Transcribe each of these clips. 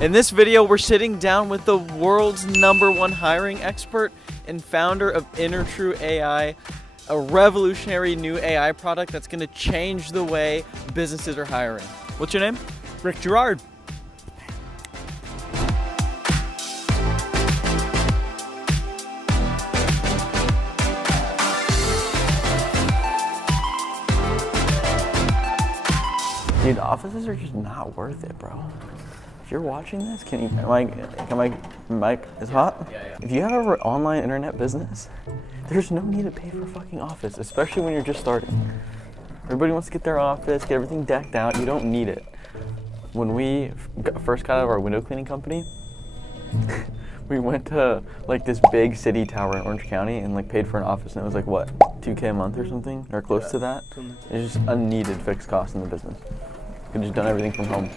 In this video, we're sitting down with the world's #1 hiring expert and founder of Intertru AI, a revolutionary new AI product that's going to change the way businesses are hiring. What's your name? Rick Girard. Dude, offices are just not worth it, bro. If you're watching this, can my mic is hot? Yeah. If you have an online internet business, there's no need to pay for a fucking office, especially when you're just starting. Everybody wants to get their office, get everything decked out. You don't need it. When we first got out of our window cleaning company, we went to like this big city tower in Orange County and like paid for an office, and it was like what, $2K a month or something, or close to that. It's just unneeded fixed cost in the business. Could just done everything from home.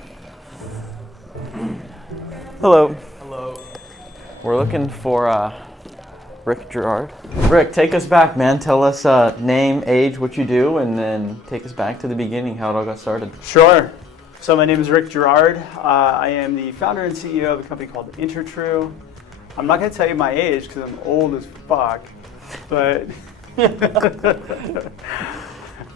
Hello. Hello. We're looking for Rick Girard. Rick, take us back, man. Tell us name, age, what you do, and then take us back to the beginning, how it all got started. Sure. So my name is Rick Girard. I am the founder and CEO of a company called Intertru. I'm not going to tell you my age because I'm old as fuck, but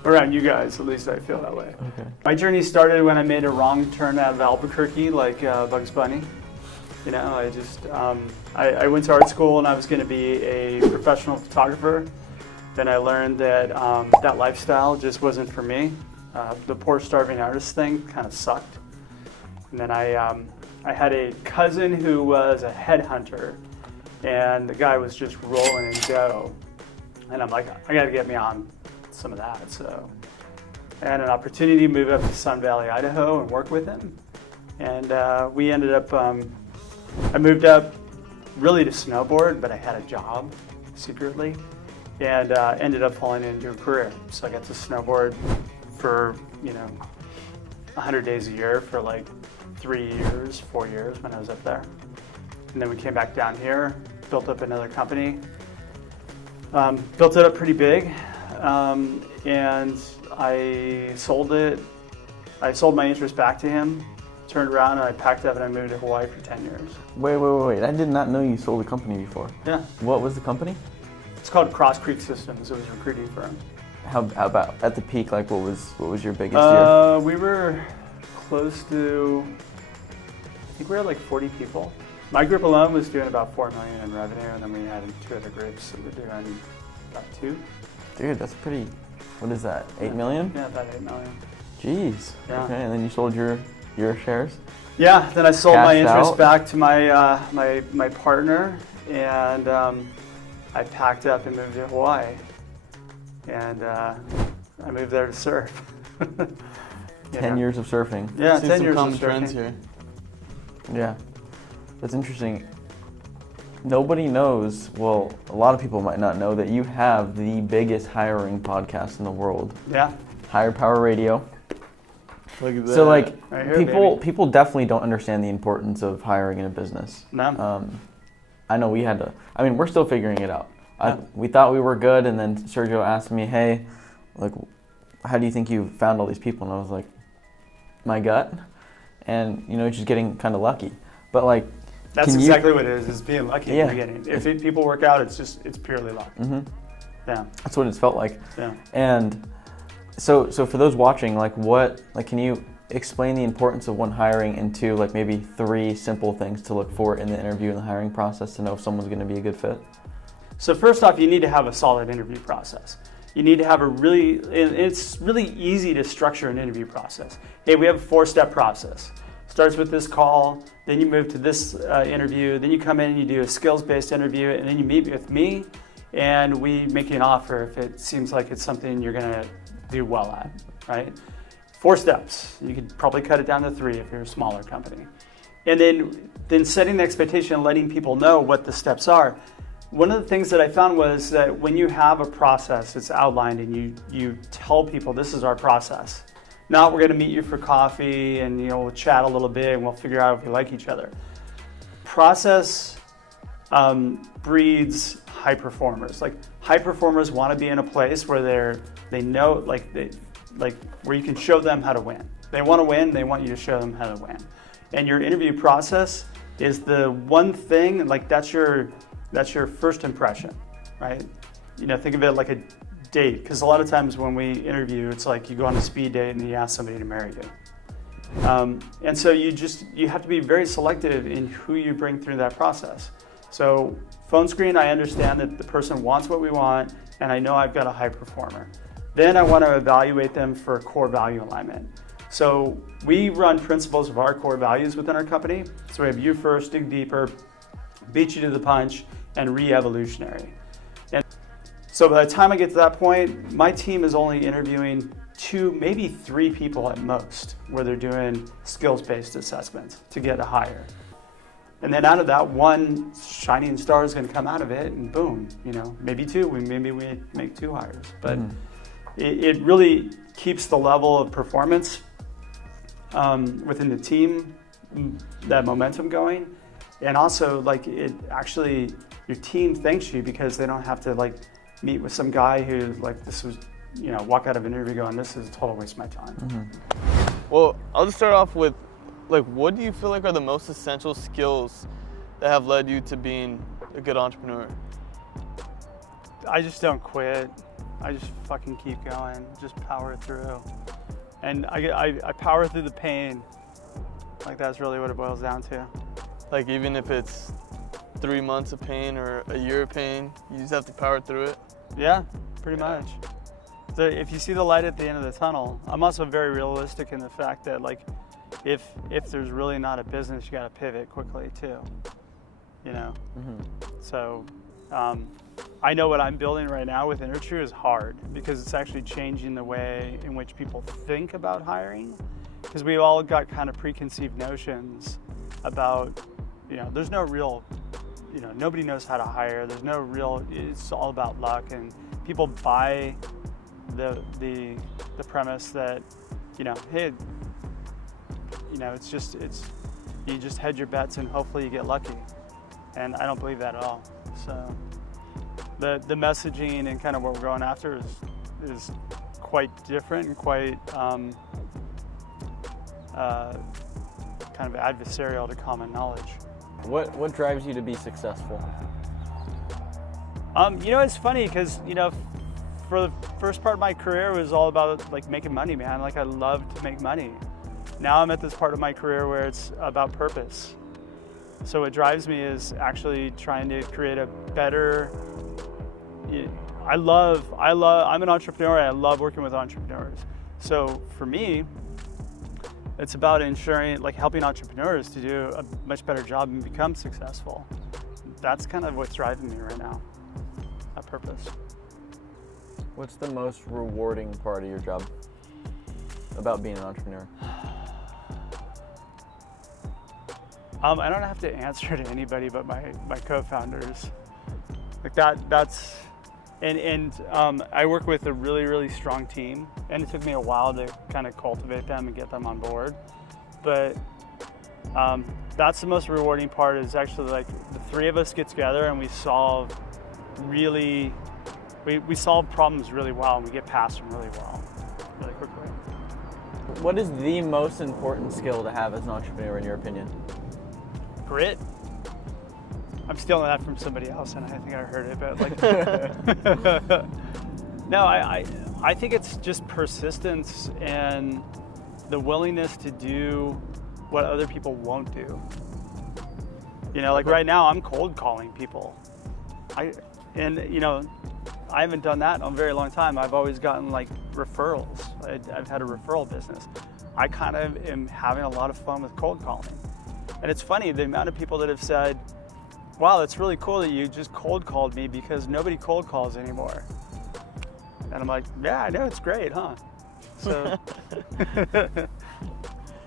around you guys, at least I feel that way. Okay. My journey started when I made a wrong turn out of Albuquerque, like Bugs Bunny. You know, I went to art school and I was going to be a professional photographer. Then I learned that that lifestyle just wasn't for me. The poor starving artist thing kind of sucked. And then I had a cousin who was a headhunter, and the guy was just rolling in dough. And I'm like, I got to get me on some of that. So I had an opportunity to move up to Sun Valley, Idaho and work with him. And we ended up, I moved up really to snowboard, but I had a job secretly, and ended up falling into a career. So I got to snowboard for, 100 days a year for like 4 years when I was up there. And then we came back down here, built up another company, built it up pretty big, and I sold it. I sold my interest back to him, turned around, and I packed up and I moved to Hawaii for 10 years. Wait. I did not know you sold a company before. Yeah. What was the company? It's called Cross Creek Systems. It was a recruiting firm. How about at the peak, like what was your biggest year? We were close to, I think we were like 40 people. My group alone was doing about 4 million in revenue, and then we had 2 other groups that were doing about 2. Dude, that's pretty, what is that, 8 million? Yeah, about 8 million. Jeez. Yeah. Okay, and then you sold your shares? Yeah, then I sold my Cashed interest out? back to my partner, and I packed up and moved to Hawaii. And I moved there to surf. 10 years of surfing. Yeah, See 10 some years of common surfing. trends here. Yeah, that's interesting. Nobody knows, well, a lot of people might not know that you have the biggest hiring podcast in the world. Yeah. Higher Power Radio. Look at that. So like, Right here, people definitely don't understand the importance of hiring in a business. No. I know we're still figuring it out. Yeah. We thought we were good, and then Sergio asked me, hey, like, how do you think you found all these people? And I was like, my gut. And, just getting kind of lucky. But like, That's exactly what it is being lucky in Yeah. the beginning. If people work out, it's purely luck. mm-hmm. Yeah. That's what it's felt like. Yeah. And so for those watching, can you explain the importance of one hiring into like maybe 3 simple things to look for in the interview and the hiring process to know if someone's going to be a good fit? So first off, you need to have a solid interview process. You need to have it's really easy to structure an interview process. Hey, we have a 4-step process. Starts with this call, then you move to this interview, then you come in and you do a skills-based interview, and then you meet with me, and we make you an offer if it seems like it's something you're gonna do well at, right? 4 steps. You could probably cut it down to 3 if you're a smaller company. And then setting the expectation and letting people know what the steps are. One of the things that I found was that when you have a process, it's outlined, and you tell people this is our process. Not we're going to meet you for coffee and we'll chat a little bit and we'll figure out if we like each other. Process breeds high performers. Like high performers want to be in a place where they know where you can show them how to win. They want to win. They want you to show them how to win. And your interview process is the one thing, like that's your first impression, right? Think of it like a date, because a lot of times when we interview, it's like you go on a speed date and you ask somebody to marry you. And so you have to be very selective in who you bring through that process. So phone screen, I understand that the person wants what we want, and I know I've got a high performer. Then I want to evaluate them for core value alignment. So we run principles of our core values within our company. So we have you first, dig deeper, beat you to the punch, and re-evolutionary. And so by the time I get to that point, my team is only interviewing 2, maybe 3 people at most, where they're doing skills-based assessments to get a hire. And then out of that, one shining star is going to come out of it, and boom, maybe 2. Maybe we make 2 hires. But it really keeps the level of performance within the team, that momentum going. And also, your team thanks you because they don't have to meet with some guy who this was, walk out of an interview going, this is a total waste of my time. Well, I'll just start off with, what do you feel like are the most essential skills that have led you to being a good entrepreneur? I just don't quit. I just fucking keep going, just power through. And I power through the pain. That's really what it boils down to. Even if it's 3 months of pain or a year of pain, you just have to power through it? Yeah, pretty much. So if you see the light at the end of the tunnel, I'm also very realistic in the fact that if there's really not a business, you got to pivot quickly too. So I know what I'm building right now with Intertru is hard because it's actually changing the way in which people think about hiring, because we've all got kind of preconceived notions about, there's no real, nobody knows how to hire. There's no real, it's all about luck, and people buy the premise that, hey, you just hedge your bets and hopefully you get lucky. And I don't believe that at all. So the messaging and kind of what we're going after is quite different and quite kind of adversarial to common knowledge. What drives you to be successful? It's funny because, for the first part of my career it was all about making money, man. I love to make money. Now I'm at this part of my career where it's about purpose. So what drives me is actually trying to create a better, I'm an entrepreneur. I love working with entrepreneurs. So for me, it's about ensuring, helping entrepreneurs to do a much better job and become successful. That's kind of what's driving me right now, that purpose. What's the most rewarding part of your job about being an entrepreneur? I don't have to answer to anybody but my co-founders. I work with a really, really strong team, and it took me a while to kind of cultivate them and get them on board. But that's the most rewarding part, is actually the 3 of us get together and we solve problems really well, and we get past them really well, really quickly. What is the most important skill to have as an entrepreneur in your opinion? Grit. I'm stealing that from somebody else, and I think I heard it, but no, I think it's just persistence and the willingness to do what other people won't do. Right now I'm cold calling people. I haven't done that in a very long time. I've always gotten referrals. I've had a referral business. I kind of am having a lot of fun with cold calling. And it's funny, the amount of people that have said, wow, it's really cool that you just cold called me because nobody cold calls anymore. And I'm like, yeah, I know, it's great, huh? So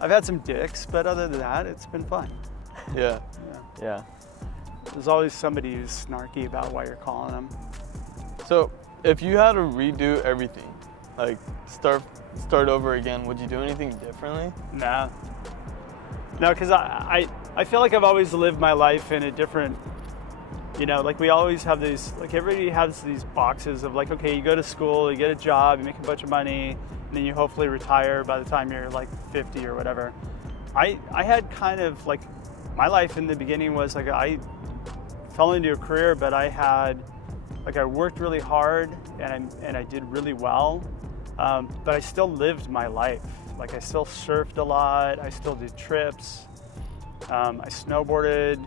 I've had some dicks, but other than that, it's been fun. Yeah. There's always somebody who's snarky about why you're calling them. So if you had to redo everything, start over again, would you do anything differently? No, because I feel like I've always lived my life in a different, we always have these, everybody has these boxes of okay, you go to school, you get a job, you make a bunch of money, and then you hopefully retire by the time you're 50 or whatever. I had kind of like, my life in the beginning was like, I fell into a career, but I worked really hard and I did really well, but I still lived my life. Like I still surfed a lot, I still did trips, I snowboarded,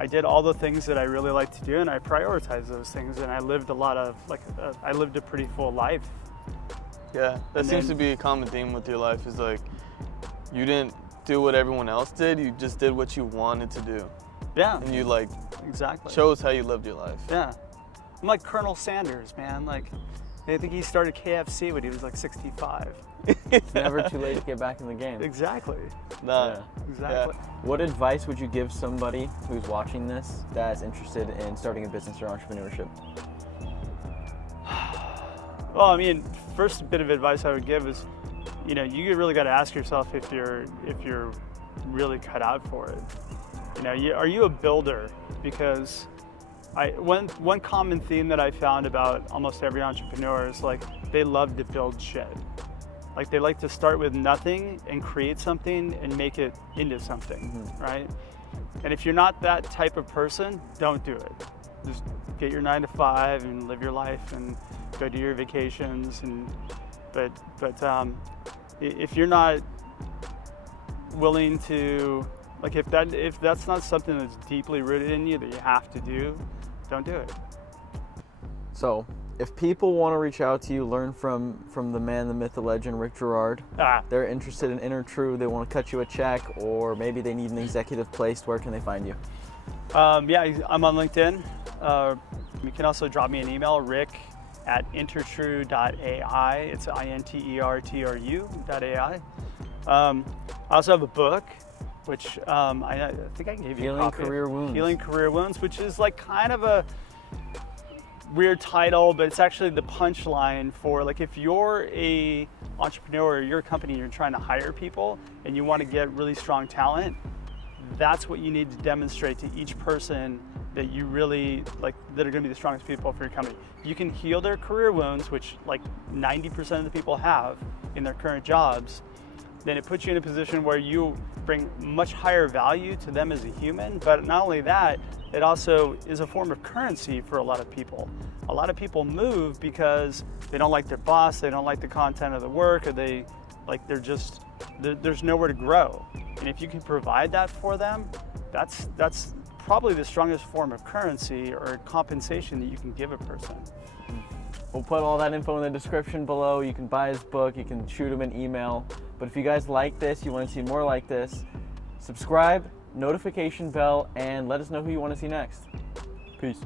I did all the things that I really like to do, and I prioritized those things, and I lived I lived a pretty full life. Yeah, that seems to be a common theme with your life, is like, you didn't do what everyone else did, you just did what you wanted to do. Yeah. And you like exactly chose how you lived your life. Yeah. I'm like Colonel Sanders, man. Like, I think he started KFC when he was like 65. It's never too late to get back in the game. Exactly. Nah. Yeah. Exactly. What advice would you give somebody who's watching this that's interested in starting a business or entrepreneurship? Well, I mean, first bit of advice I would give is, you know, you really got to ask yourself if you're really cut out for it. You know, are you a builder? Because one common theme that I found about almost every entrepreneur is like, they love to build shit. Like they like to start with nothing and create something and make it into something, right? And if you're not that type of person, don't do it. Just get your 9 to 5 and live your life and go do your vacations. But if you're not willing to, like, if that's not something that's deeply rooted in you that you have to do, don't do it. So, if people want to reach out to you, learn from the man, the myth, the legend, Rick Girard, they're interested in Intertru, they want to cut you a check, or maybe they need an executive placed, where can they find you? Yeah, I'm on LinkedIn. You can also drop me an email, rick@intertru.ai. It's intertru.ai. I also have a book, which I think I gave you a copy. Healing Career Wounds, which is like kind of a weird title, but it's actually the punchline for, like, if you're a entrepreneur or you're a company, you're trying to hire people and you want to get really strong talent, that's what you need to demonstrate to each person that you really like, that are going to be the strongest people for your company. You can heal their career wounds, which like 90% of the people have in their current jobs. Then it puts you in a position where you bring much higher value to them as a human. But not only that, it also is a form of currency for a lot of people. A lot of people move because they don't like their boss, they don't like the content of the work, or there's nowhere to grow. And if you can provide that for them, that's probably the strongest form of currency or compensation that you can give a person. We'll put all that info in the description below. You can buy his book, you can shoot him an email. But if you guys like this, you want to see more like this, subscribe, notification bell, and let us know who you want to see next. Peace.